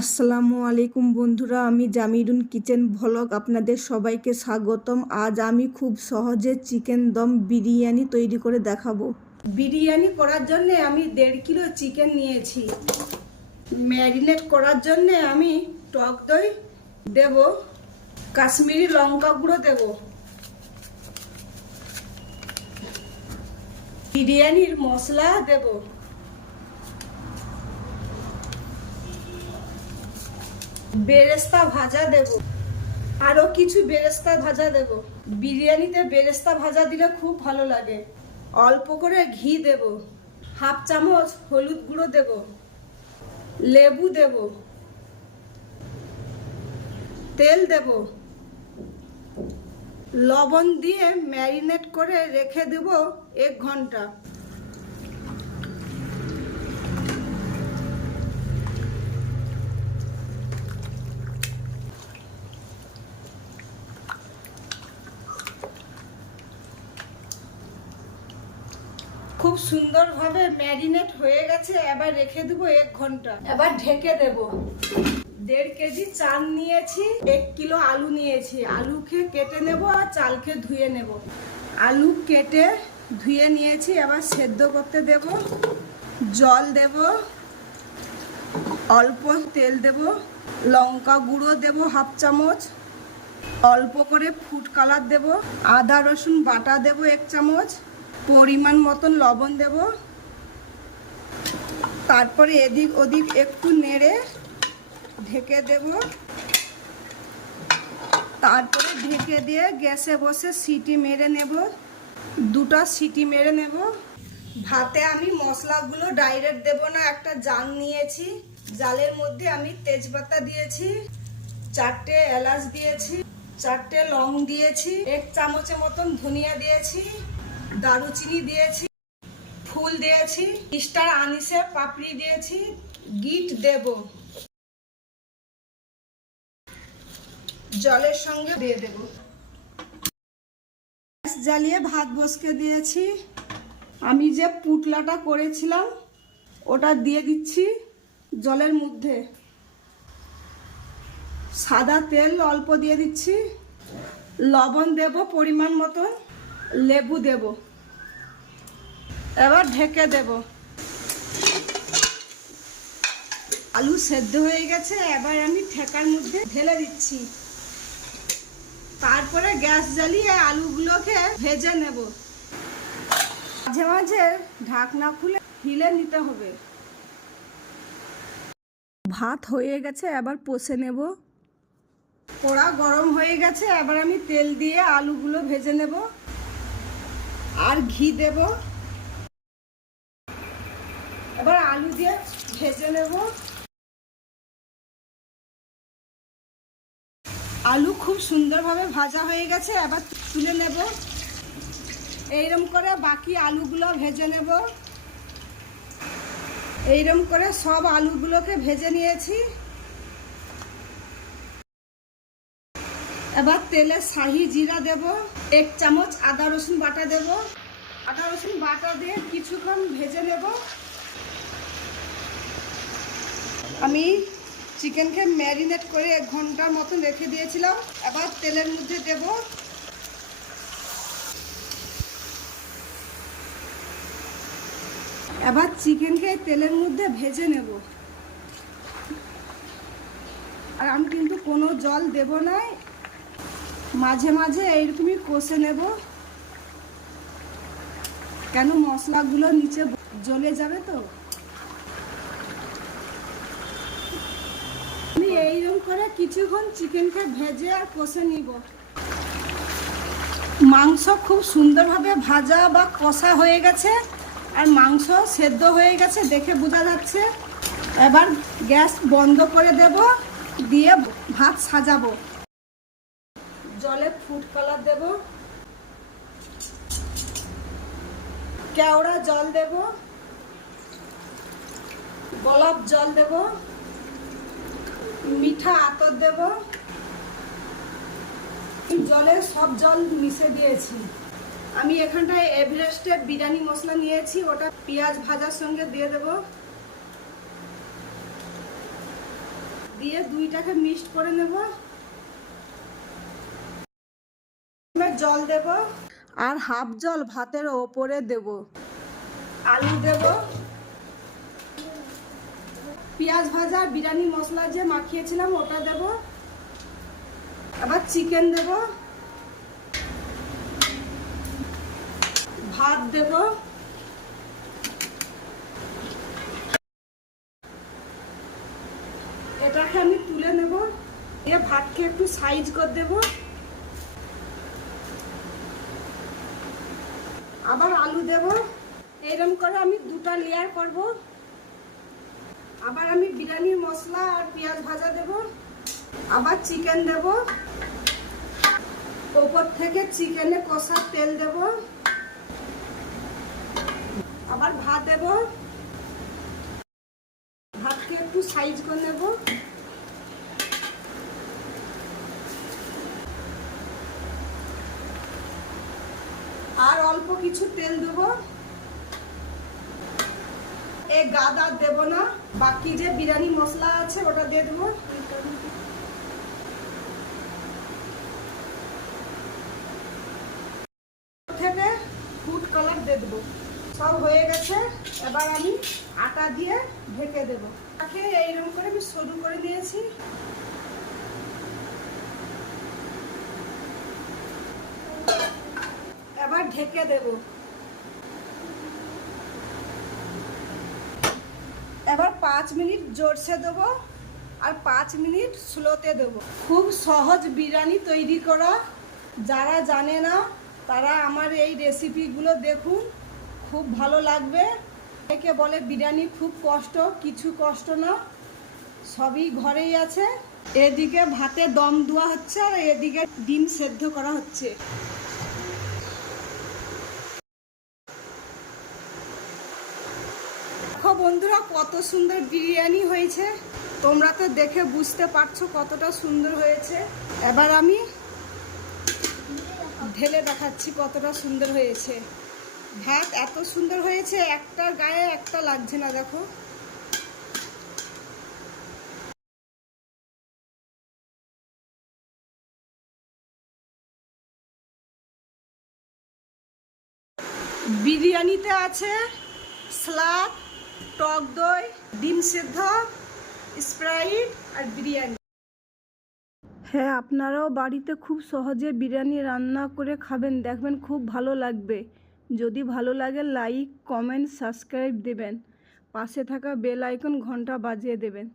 আসসালামু আলাইকুম বন্ধুরা, আমি জামিরুন কিচেন ভ্লগ আপনাদের সবাইকে স্বাগতম। আজ আমি খুব সহজে চিকেন দম বিরিয়ানি তৈরি করে দেখাবো। বিরিয়ানি করার জন্য আমি 1.5 কিলো চিকেন নিয়েছি। ম্যারিনেট করার জন্য আমি টক দই দেব, কাশ্মীরি লঙ্কা গুঁড়ো দেব, বিরিয়ানির মশলা দেব, বেরেস্তা ভাজা দেব, আরো কিছু বেরেস্তা ভাজা দেব। বিরিয়ানিতে বেরেস্তা ভাজা দিলে খুব ভালো লাগে। অল্প করে ঘি দেব, হাফ চামচ হলুদ গুঁড়ো দেব, লেবু দেব, তেল দেব, লবণ দিয়ে ম্যারিনেট করে রেখে দেব 1 ঘন্টা। খুব সুন্দরভাবে ম্যারিনেট হয়ে গেছে, এবার রেখে দেবো 1 ঘন্টা। এবার ঢেকে দেব। 1.5 কেজি চাল নিয়েছি, 1 কিলো আলু নিয়েছি। আলুকে কেটে নেব আর চালকে ধুয়ে নেব। আলু কেটে ধুয়ে নিয়েছি, এবার সেদ্ধ করতে দেব। জল দেব, অল্প তেল দেব, লঙ্কা গুঁড়ো দেব হাফ চামচ, অল্প করে ফুড কালার দেব, আদা রসুন বাটা দেব 1 চামচ, পরিমাণ মতন লবণ দেব। তারপরে এদিক ওদিক একটু নেড়ে ঢেকে দেব। তারপরে ঢেকে দিয়ে গ্যাসে বসে সিটি মেরে নেব, 2টা সিটি মেরে নেব। ভাতে আমি মশলাগুলো ডাইরেক্ট দেব না, একটা জাল নিয়েছি। জালের মধ্যে আমি তেজপাতা দিয়েছি, 4টে এলাচ দিয়েছি, 4টে লং দিয়েছি, 1 চামচের মতন ধনিয়া দিয়েছি, দারুচিনি দিয়েছি, ফুল দিয়েছি, স্টার আনিসের পাপড়ি দিয়েছি, গিট দেব। জলের সঙ্গে দিয়ে দেব। গ্যাস জ্বালিয়ে ভাত বসকে দিয়েছি। আমি যে পুটলাটা করেছিলাম ওটা দিয়ে দিচ্ছি জলের মধ্যে। সাদা তেল অল্প দিয়ে দিচ্ছি, লবণ দেব পরিমাণ মতন, লেবু দেব। এবার ঢেকে দেব। আলু সেদ্ধ হয়ে গেছে, এবার আমি ঠেকার মধ্যে ঢেলে দিচ্ছি। তারপরে গ্যাস জ্বালিয়ে আলুগুলোকে ভেজে নেব। মাঝে মাঝে ঢাকনা খুলে হিলে নিতে হবে। ভাত হয়ে গেছে, এবার কষে নেব। কড়া গরম হয়ে গেছে, এবার আমি তেল দিয়ে আলুগুলো ভেজে নেব আর ঘি দেব। এবার আলু দিয়ে ভেজে নেব। আলু খুব সুন্দরভাবে ভাজা হয়ে গেছে, এবার তুলে নেব। এইরকম করে বাকি আলুগুলো ভেজে নেব। এইরকম করে সব আলুগুলোকে ভেজে নিয়েছি। এবার তেলে শাহি জিরা দেব, 1 চামচ আদা রসুন বাটা দেব। আদা রসুন বাটা দিয়ে কিছুক্ষণ ভেজে নেব। আমি চিকেনকে ম্যারিনেট করে 1 ঘন্টার মতন রেখে দিয়েছিলাম। এবার তেলের মধ্যে দেব। এবার চিকেনকে তেলের মধ্যে ভেজে নেব। আর আমি কিন্তু কোনো জল দেব না, মাঝে মাঝে এইরকমই কষে নেব, কেন মশলাগুলো নিচে জ্বলে যাবে। তো আমি এইরকম করে কিছুক্ষণ চিকেনকে ভেজে আর কষে নিব। মাংস খুব সুন্দরভাবে ভাজা বা কষা হয়ে গেছে, আর মাংস সেদ্ধ হয়ে গেছে দেখে বোঝা যাচ্ছে। এবার গ্যাস বন্ধ করে দেব, দিয়ে ভাত সাজাবো। জলে ফুড কালার দেব, কেওড়া জল দেব, গোলাপ জল দেব, মিঠা আতর দেব। জলে সব জল মিশে দিয়েছি। আমি এখানটায় এভারেস্টের বিরিয়ানি মশলা নিয়েছি, ওটা পেঁয়াজ ভাজার সঙ্গে দিয়ে দেব। দিয়ে দুইটাকে মিক্সড করে নেব। জল দেব আর হাফ জল ভাতের ওপরে দেব। আলু দেব, পেঁয়াজ ভাজা বিরিয়ানি মশলা যে মাখিয়েছিলাম ওটা দেব, আবার চিকেন দেব, ভাত দেব, এটাকে আমি তুলে নেব, দিয়ে ভাতকে একটু সাইজ করে দেব। আবার আলু দেব, এরকম করে আমি দুটো লেয়ার করব। আবার আমি বিরিয়ানির মশলা আর পেঁয়াজ ভাজা দেব, আবার চিকেন দেব, উপর থেকে চিকেনে কষা তেল দেব, আবার ভাত দেব, ভাতকে একটু সাইজ করে নেব। আর অল্প কিছু তেল দেবো, এই গাদা দেব না, বাকি যে বিরিয়ানি মশলা আছে ওটা দিয়ে দেবো। থেকে ফুড কালার দিয়ে দেবো। সব হয়ে গেছে, এবার আমি আটা দিয়ে ঢেকে দেবো। তাকে এইরকম করে আমি সরু করে দিয়েছি। এবার ঢেকে দেব। এবার 5 মিনিট জোরসে দেবো আর 5 মিনিট স্লোতে দেবো। খুব সহজ বিরিয়ানি তৈরি করা, যারা জানে না তারা আমার এই রেসিপিগুলো দেখুন, খুব ভালো লাগবে। একে বলে বিরিয়ানি খুব কষ্ট, কিছু কষ্ট না, সবই ঘরেই আছে। এদিকে ভাতে দম দেওয়া হচ্ছে আর এদিকে ডিম সেদ্ধ করা হচ্ছে। দেখো বন্ধুরা কত সুন্দর বিরিয়ানি হয়েছে, তোমরা তো দেখে বুঝতে পারছো কতটা সুন্দর হয়েছে। এবার আমি ঢেলে দেখাচ্ছি কতটা সুন্দর হয়েছে। ভাত এত সুন্দর হয়েছে, একটা গায়ে একটা লাগছে না। দেখো বিরিয়ানিতে আছে সালাদ, টক দই, ডিম সেদ্ধ, স্প্রাইট আর বিরিয়ানি। হ্যাঁ, আপনারাও বাড়িতে খুব সহজে বিরিয়ানি রান্না করে খাবেন, দেখবেন খুব ভালো লাগবে। যদি ভালো লাগে লাইক, কমেন্ট, সাবস্ক্রাইব দেবেন, পাশে থাকা বেল আইকন ঘন্টা বাজিয়ে দেবেন।